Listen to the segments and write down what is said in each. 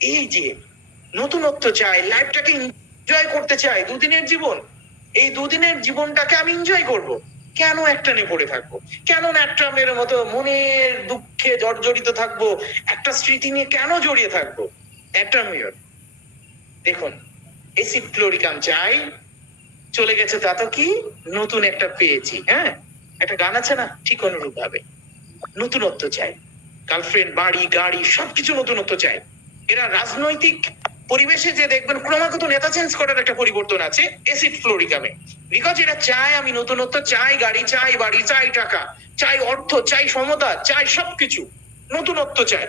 এই যে নতুনত্ব চাই লাইফটাকে এনজয় করতে চাই, দুদিনের জীবন, এই দুদিনের জীবনটাকে আমি এনজয় করব। কেন একটা নিয়ে পড়ে থাকব? কেন মেয়ের মতো মনের দুঃখে জর্জরিত থাকব? একটা স্মৃতি নিয়ে কেন জড়িয়ে থাকব? একটা মেয়ের দেখুন এসিড ক্লোরিকাম চাই, চলে গেছে তা তো কি? নতুন একটা পেয়েছি হ্যাঁ? একটা গান আছে না? ঠিক অনুরূপ ভাবে নতুনত্ব চাই। গার্লফ্রেন্ড বাড়ি, গাড়ি, সবকিছু নতুনত্ব চাই। এরা রাজনৈতিক পরিবেশে যে দেখবেন ক্রমাগত নেতা চেঞ্জ করার একটা পরিবর্তন আছে এসিড ফ্লোরিকামে বিকজ এটা চাই আমি নতুনত্ব, চাই গাড়ি, চাই বাড়ি, চাই টাকা, চাই অর্থ, চাই সমতা, চাই সবকিছু, নতুনত্ব চাই।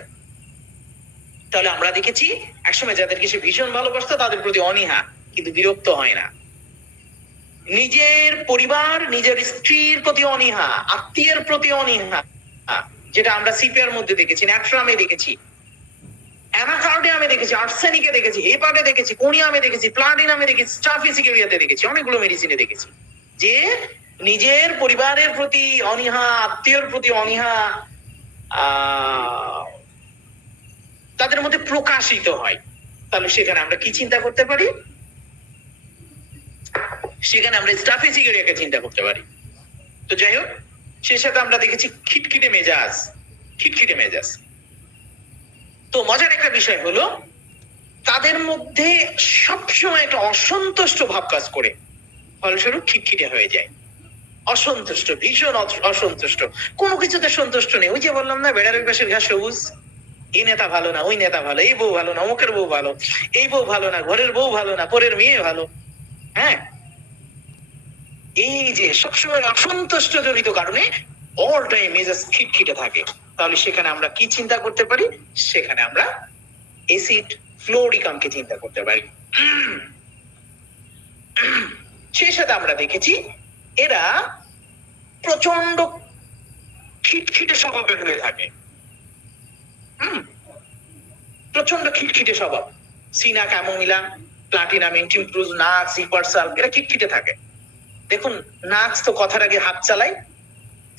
তাহলে আমরা দেখেছি, একসময় যাদেরকে সে ভীষণ ভালোবাসতো, তাদের প্রতি অনীহা, কিন্তু বিরক্ত হয় না। নিজের পরিবার, নিজের স্ত্রীর প্রতি অনীহা, আত্মীয়ের প্রতি অনীহা, যেটা আমরা সিপিআর মধ্যে দেখেছি ন্যাট্রামে দেখেছি। অ্যানাকার্ডে আমি দেখেছি আর্সেনিকে দেখেছি হেপাটে দেখেছি দেখেছি দেখেছি স্টাফিসিকেরিয়াতে দেখেছি, অনেকগুলো মেডিসিনে দেখেছি। যে নিজের পরিবারের প্রতি আত্মীয়র প্রতি তাদের মধ্যে প্রকাশিত হয়। তাহলে সেখানে আমরা কি চিন্তা করতে পারি? সেখানে আমরা স্টাফিসিকেরিয়াকে চিন্তা করতে পারি। তো যাই হোক সে সাথে আমরা দেখেছি খিটখিটে মেজাজ খিটখিটে মেজাজ। তো মজার একটা বিষয় হলো, তাদের মধ্যে সবসময় একটা অসন্তুষ্ট ভাব কাজ করে। ফলস্বরূপ খিটখিটে হয়ে যায়। অসন্তুষ্ট, ভীষণ অসন্তুষ্ট। কোনো কিছুতে সন্তুষ্ট নেই। ওই যে বললাম না, বেড়ার পাশের ঘাস সবুজ। এই নেতা ভালো না, ওই নেতা ভালো, এই বউ ভালো না, অমুকের বউ ভালো, এই বউ ভালো না, ঘরের বউ ভালো না, পরের মেয়ে ভালো। হ্যাঁ? এই যে সবসময় অসন্তুষ্ট জনিত কারণে অল টাইম মেজাজ খিটখিটে থাকে। তাহলে সেখানে আমরা কি চিন্তা করতে পারি? সেখানে আমরা এসিড ফ্লোরিকামকে চিন্তা করতে পারি। সেই সাথে আমরা দেখেছি এরা প্রচণ্ড খিটখিটে স্বভাবের হয়ে থাকে। প্রচণ্ড খিটখিটে স্বভাব। সিনা ক্যামোমিলা, প্লাটিনাম ইন্টিমপ্রুজ নাক্স ইপারসাল এরা খিটখিটে থাকে। দেখুন নাক্স তো কথার আগে হাত চালায়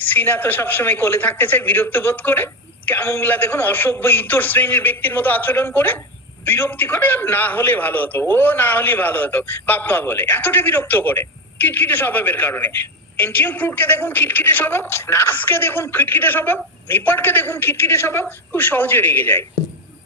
সিনা তো সবসময় কোলে থাকতে চায়, বিরক্ত বোধ করে। ক্যামোমিলা দেখুন, অসভ্য ইতর শ্রেণির ব্যক্তির মতো আচরণ করে, বিরক্তি করে আর না হলে ভালো হতো। ও না হলে ভালো হতো, বাপ মা বলে। এতটা বিরক্ত করে, খিটখিটে স্বভাবের কারণে। এন্টিম ফ্রুটকে দেখুন, খিটখিটে স্বভাব। নাক্সকে দেখুন, খিটখিটে স্বভাব। নিপাটকে দেখুন, খিটখিটে স্বভাব। খুব সহজে রেগে যায়।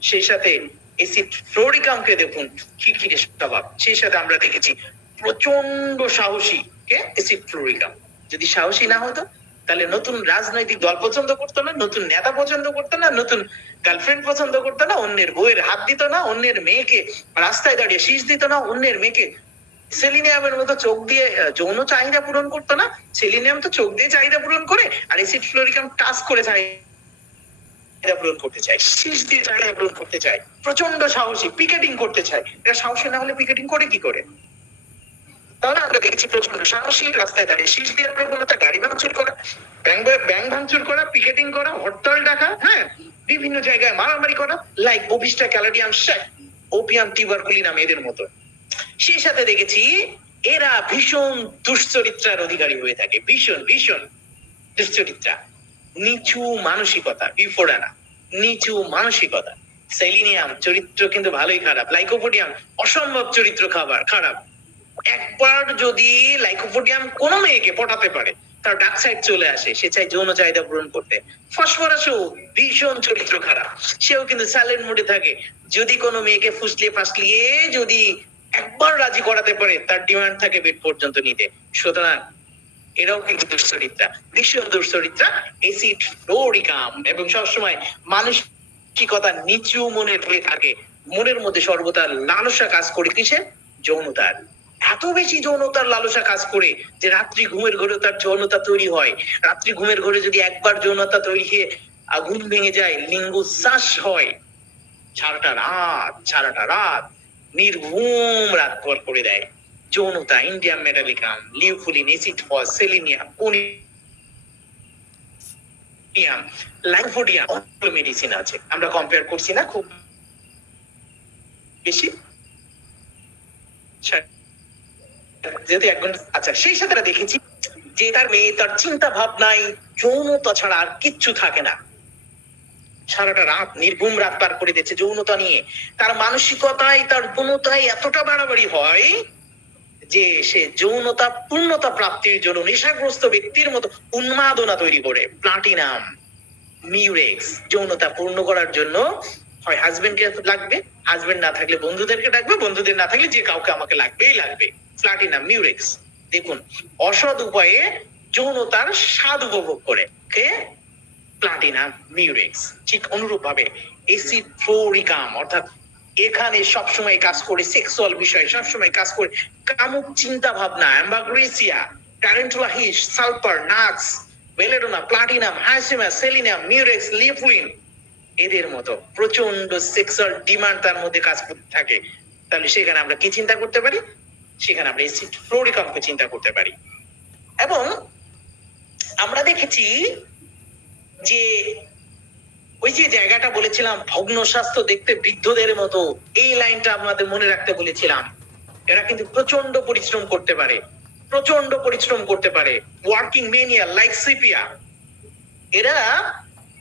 সেই সাথে এসিড ফ্লোরিকামকে দেখুন, খিটখিটে স্বভাব। সেই সাথে আমরা দেখেছি প্রচণ্ড সাহসী কে এসিড ফ্লোরিকাম। যদি সাহসী না হতো তাহলে নতুন রাজনৈতিক দল পছন্দ করতো না, নতুন নেতা পছন্দ করতো না, নতুন গার্লফ্রেন্ড পছন্দ করতো না, অন্যের বউয়ের হাত দিত না, অন্যের মেয়েকে রাস্তায় দাঁড়িয়ে শীষ দিত না, অন্যের মেয়েকে সেলিনিয়ামের মতো চোখ দিয়ে যৌন চাহিদা পূরণ করতো না, সেলিনিয়াম তো চোখ দিয়ে চাহিদা পূরণ করে আর এসিড ফ্লোরিকাম টাচ করে চাহিদা পূরণ করতে চায়, শীষ দিয়ে চাহিদা পূরণ করতে চায় প্রচণ্ড সাহসী পিকেটিং করতে চায়। এটা সাহসী না হলে পিকেটিং করে কি করে? তাহলে আমরা দেখেছি প্রচণ্ড সাহসী, রাস্তায় দাঁড়িয়ে শীষ দেওয়ার প্রবণতা গাড়ি ভাঙচুর করা ব্যাংক ভাঙচুর করা, পিকেটিং করা, হরতাল ডাকা হ্যাঁ বিভিন্ন জায়গায় মারামারি করা লাইক ববিস্টা ক্যালাডিয়াম শেক ওপিয়াম টিবারকুলিনাম এদের মতো। সেই সাথে দেখেছি, এরা ভীষণ দুশ্চরিত্রার অধিকারী হয়ে থাকে, ভীষণ ভীষণ দুশ্চরিত্রা। নিচু মানসিকতা, বিফোরানা, নিচু মানসিকতা। সেলিনিয়াম চরিত্র কিন্তু ভালোই খারাপ লাইকোপোডিয়াম অসম্ভব চরিত্র খাবার, খারাপ। একবার যদি লাইকোপোডিয়াম কোনো মেয়েকে পটাতে পারে, তার ডাক সাইড চলে আসে, সে চাই যৌন চাহিদা পূরণ করতে। ফসফরাসও ভীষণ চরিত্র খারাপ। সেও কিন্তু সাইলেন্ট মুডে থাকে। যদি কোনো মেয়েকে ফুসলিয়ে ফাসলিয়ে যদি একবার রাজি করাতে পারে, তার ডিমান্ড থাকে বেড পর্যন্ত নিতে। সুতরাং এরাও কিন্তু দুশ্চরিত্রা। ভীষণ দুশ্চরিত্রা এসিড ফ্লোরিকাম এবং সবসময় মানসিকতা নিচু মনের হয়ে থাকে। মনের মধ্যে সর্বদা লালসা কাজ করে কিসের? যৌনতার। এত বেশি যৌনতার লালসা কাজ করে যে রাত্রি ঘুমের ঘরে তার যৌনতা তৈরি হয়। রাত্রি ঘুমের ঘরে যদি একবার যৌনতা তৈরি হয়ে ঘুম ভেঙে যায়, লিঙ্গ শ্বাস হয়, সারাটা রাত সারাটা রাত নির্ঘুম রাত পর করে দেয়। যৌনতা indium metallicum লিউফুলিন acid phos selenium conium medicine আছে। আমরা কম্পেয়ার করছি না, খুব বেশি। যেহেতু আচ্ছা সেই সাথে দেখেছি যে তার মেয়ে, তার চিন্তা ভাবনায় যৌনতা ছাড়া আর কিচ্ছু থাকে না। সারাটা রাত নির্ঘুম রাত পার করে যৌনতা নিয়ে। তার মানসিকতায়, তার এতটা বাড়াবাড়ি হয় যে সে যৌনতা, পূর্ণতা প্রাপ্তির জন্য নেশাগ্রস্ত ব্যক্তির মতো উন্মাদনা তৈরি করে। প্লাটিনাম, মিউরেক্স, যৌনতা পূর্ণ করার জন্য হয়। হাজবেন্ডকে লাগবে হাজবেন্ড না থাকলে বন্ধুদেরকে ডাকবে, বন্ধুদের না থাকলে যে কাউকে আমাকে লাগবেই লাগবে। প্লাটিনাম মিউরেক্স দেখুন, অসৎ উপায়ে যৌনতার স্বাদ উপভোগ করে। কে? প্লাটিনাম মিউরেক্স ঠিক অনুরূপ ভাবে এসিড ফ্লোরিকাম অর্থাৎ এখানে সবসময় কাজ করে সেক্সুয়াল বিষয়ে সবসময় কাজ করে। কামুক চিন্তা ভাবনা অ্যাম্বাগ্রেসিয়া প্লাটিনাম হাইসিমা সেলিনাম মিউরেক্স এদের মতো প্রচণ্ড সেক্সুয়াল ডিমান্ড তার মধ্যে কাজ করতে থাকে। তাহলে সেখানে আমরা কি চিন্তা করতে পারি? সেখানে আমরা এসিড ফ্লোরিকামকে চিন্তা করতে পারি। এবং আমরা দেখেছি যে ওই যে জায়গাটা বলেছিলাম ভগ্ন স্বাস্থ্য দেখতে বৃদ্ধদের মতো, এই লাইনটা আমাদের মনে রাখতে বলেছিলাম। এরা কিন্তু প্রচণ্ড পরিশ্রম করতে পারে প্রচণ্ড পরিশ্রম করতে পারে। ওয়ার্কিং মেনিয়া লাইক সিপিয়া এরা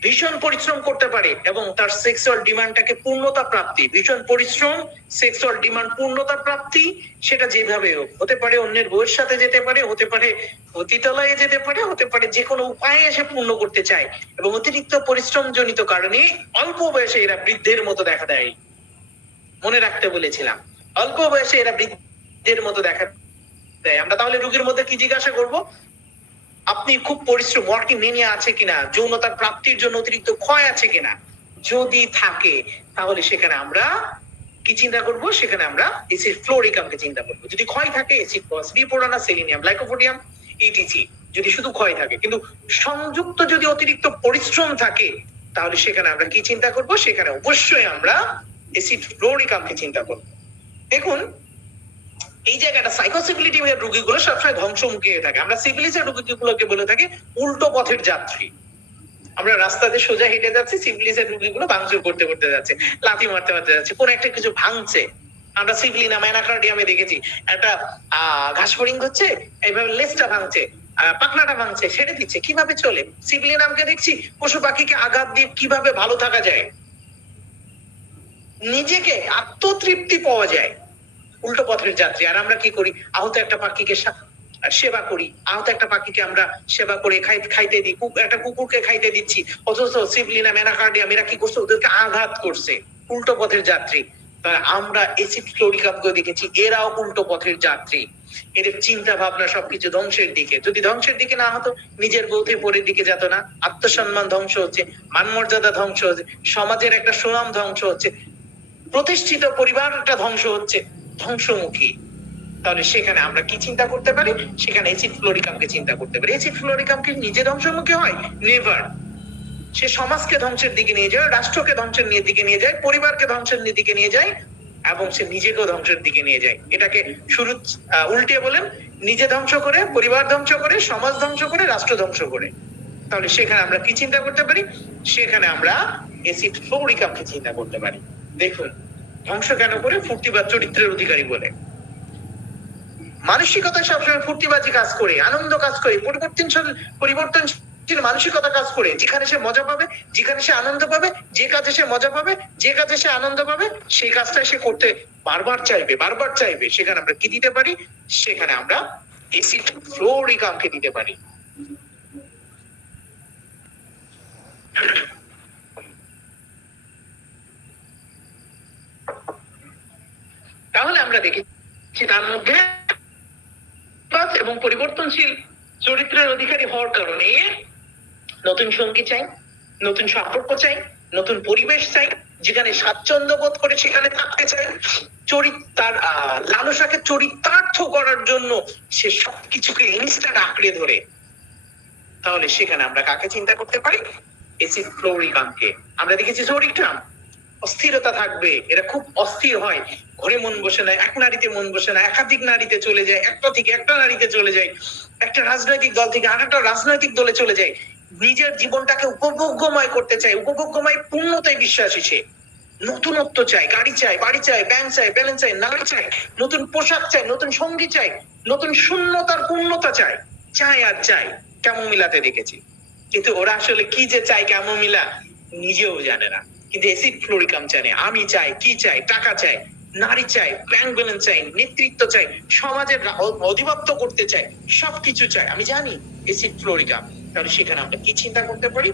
ভীষণ পরিশ্রম করতে পারে এবং তার সেক্সুয়াল ডিমান্ডটাকে পূর্ণতা প্রাপ্তি। ভীষণ পরিশ্রম সেক্সুয়াল ডিমান্ড পূর্ণতা প্রাপ্তি, সেটা যেভাবে হোক। হতে পারে অন্যের বউয়ের সাথে যেতে পারে, হতে পারে অতীতালয়ে যেতে পারে, হতে পারে যে কোনো উপায়ে এসে পূর্ণ করতে চায় এবং অতিরিক্ত পরিশ্রম জনিত কারণে অল্প বয়সে এরা বৃদ্ধের মতো দেখা দেয়। মনে রাখতে বলেছিলাম। অল্প বয়সে এরা বৃদ্ধের মতো দেখা দেয়। আমরা তাহলে রোগীর মধ্যে কি জিজ্ঞাসা করব? আপনি খুব পরিশ্রম ওয়ার্কিং মেনিয়া আছে কিনা, যৌনতার প্রাপ্তির জন্য অতিরিক্ত ক্ষয় আছে কিনা, যদি থাকে, তাহলে সেখানে আমরা কি চিন্তা করব? সেখানে আমরা এসিড ফ্লোরিকামকে চিন্তা করব। যদি ক্ষয় থাকে এসিড বিপোরানা সেলিনিয়াম লাইকোপোডিয়াম ইটিসি যদি শুধু ক্ষয় থাকে, কিন্তু সংযুক্ত যদি অতিরিক্ত পরিশ্রম থাকে, তাহলে সেখানে আমরা কি চিন্তা করব? সেখানে অবশ্যই আমরা এসিড ফ্লোরিকামকে চিন্তা করব। দেখুন এই জায়গাটা সাইকোসিবিলিটি রুগীগুলো সবসময় ধ্বংসমুখী হয়ে থাকে। আমরা সিভিলিসের রোগীগুলোকে বলে থাকি উল্টো পথের যাত্রী। আমরা রাস্তাতে সোজা হেঁটে যাচ্ছি সিভিলিসের রোগীগুলো ভাঙচুর করতে করতে যাচ্ছে, লাথি মারতে মারতে যাচ্ছে, কোন একটা কিছু ভাঙছে। আমরা সিভিলিনা ম্যানাকার্ডিয়ামে দেখেছি, একটা আহ ঘাস ফড়িং হচ্ছে, এইভাবে লেজটা ভাঙছে পাখনাটা ভাঙছে ছেড়ে দিচ্ছে, কীভাবে চলে? সিভিলিনামকে দেখছি, পশু পাখিকে আঘাত দিয়ে কীভাবে ভালো থাকা যায়? নিজেকে আত্মতৃপ্তি পাওয়া যায়। উল্টো পথের যাত্রী। আর আমরা কি করি? আহত একটা পাখিকে সেবা করি। আহত একটা পাখিকে আমরা সেবা করে খাই খাইতে দিই। একটা কুকুরকে খাইতে দিচ্ছি। অথচ সিভলিনা মেনাকার্ডিয়াম, এরা কি করছে? ওদেরকে আঘাত করছে। উল্টো পথের যাত্রী। আমরা এসিড ফ্লোরিকামকে দেখেছি। এরাও উল্টো পথের যাত্রী। এদের চিন্তা ভাবনা সবকিছু ধ্বংসের দিকে। যদি ধ্বংসের দিকে না হতো, নিজের বৌথে পরের দিকে যেত না। আত্মসম্মান ধ্বংস হচ্ছে। মান মর্যাদা ধ্বংস হচ্ছে। সমাজের একটা সুনাম ধ্বংস হচ্ছে। প্রতিষ্ঠিত পরিবারটা ধ্বংস হচ্ছে। ধ্বংসমুখী। তাহলে সেখানে আমরা কি চিন্তা করতে পারি? সেখানে এসিড ফ্লোরিকামকে চিন্তা করতে পারি। এসিড ফ্লোরিকামকে নিজে ধ্বংসমুখী হয়? নেভার সে সমাজকে ধ্বংসের দিকে নিয়ে যায়, রাষ্ট্রকে ধ্বংসের দিকে নিয়ে যায়, পরিবারকে ধ্বংসের দিকে নিয়ে যায়, এবং সে নিজেকেও ধ্বংসের দিকে নিয়ে যায়। এটাকে শুরু উল্টে বলেন, নিজে ধ্বংস করে, পরিবার ধ্বংস করে, সমাজ ধ্বংস করে, রাষ্ট্র ধ্বংস করে। তাহলে সেখানে আমরা কি চিন্তা করতে পারি? সেখানে আমরা এসিড ফ্লোরিকামকে চিন্তা করতে পারি। দেখুন ধ্বংস কেন করে ফুর্তিবাদ চরিত্রের অধিকারী বলে? মানসিকতা সবসময় ফুর্তিবাজি কাজ করে, আনন্দ কাজ করে, পরিবর্তনশীল পরিবর্তনশীল মানসিকতা কাজ করে। যেখানে সে মজা পাবে, যেখানে সে আনন্দ পাবে, যে কাজে সে মজা পাবে, যে কাজে সে আনন্দ পাবে, সেই কাজটা সে করতে বারবার চাইবে বারবার চাইবে। সেখানে আমরা কি দিতে পারি? সেখানে আমরা এসিড ফ্লোরিকামকে দিতে পারি তাহলে আমরা দেখেছি তার মধ্যে এবং পরিবর্তনশীল চরিত্রের অধিকারী হওয়ার কারণে নতুন সঙ্গী চাই নতুন সম্পর্ক চাই নতুন পরিবেশ চাই যেখানে স্বাচ্ছন্দ্য বোধ করে সেখানে থাকতে চাই। চরিত তার আহ, লালসাকে চরিতার্থ করার জন্য সে সবকিছুকে ইনস্ট্যান্ট আঁকড়ে ধরে। তাহলে সেখানে আমরা কাকে চিন্তা করতে পারি? এসিড ফ্লোরিকামকে আমরা দেখেছি জোরিকটাম অস্থিরতা থাকবে এরা খুব অস্থির হয়। ঘরে মন বসে না, এক নারীতে মন বসে না, একাধিক নারীতে চলে যায়, একটা থেকে একটা নারীতে চলে যায়, একটা রাজনৈতিক দল থেকে আরেকটা রাজনৈতিক দলে চলে যায়। নিজের জীবনটাকে উপভোগ্যময় করতে চায়, উপভোগ্যময় পূর্ণতায় বিশ্বাসী সে নতুনত্ব চাই গাড়ি চাই বাড়ি চাই ব্যাংক চাই ব্যালেন্স চাই নারী চাই নতুন পোশাক চাই নতুন সঙ্গী চাই নতুন শূন্যতার পূর্ণতা চাই চাই আর চাই কেমন মিলাতে দেখেছি। কিন্তু ওরা আসলে কি যে চাই কেমন মিলা নিজেও জানে না। কিন্তু এসিড ফ্লোরিকাম জানে। আমি চাই, কি চাই, টাকা চাই, নারী চাই ব্যাংক ব্যালেন্স চাই, নেতৃত্ব চাই, সমাজের রা- করতে চাই, সবকিছু চাই। আমি জানি এসিড ফ্লোরিকাম তাহলে সেখানে আমরা কি চিন্তা করতে পারি?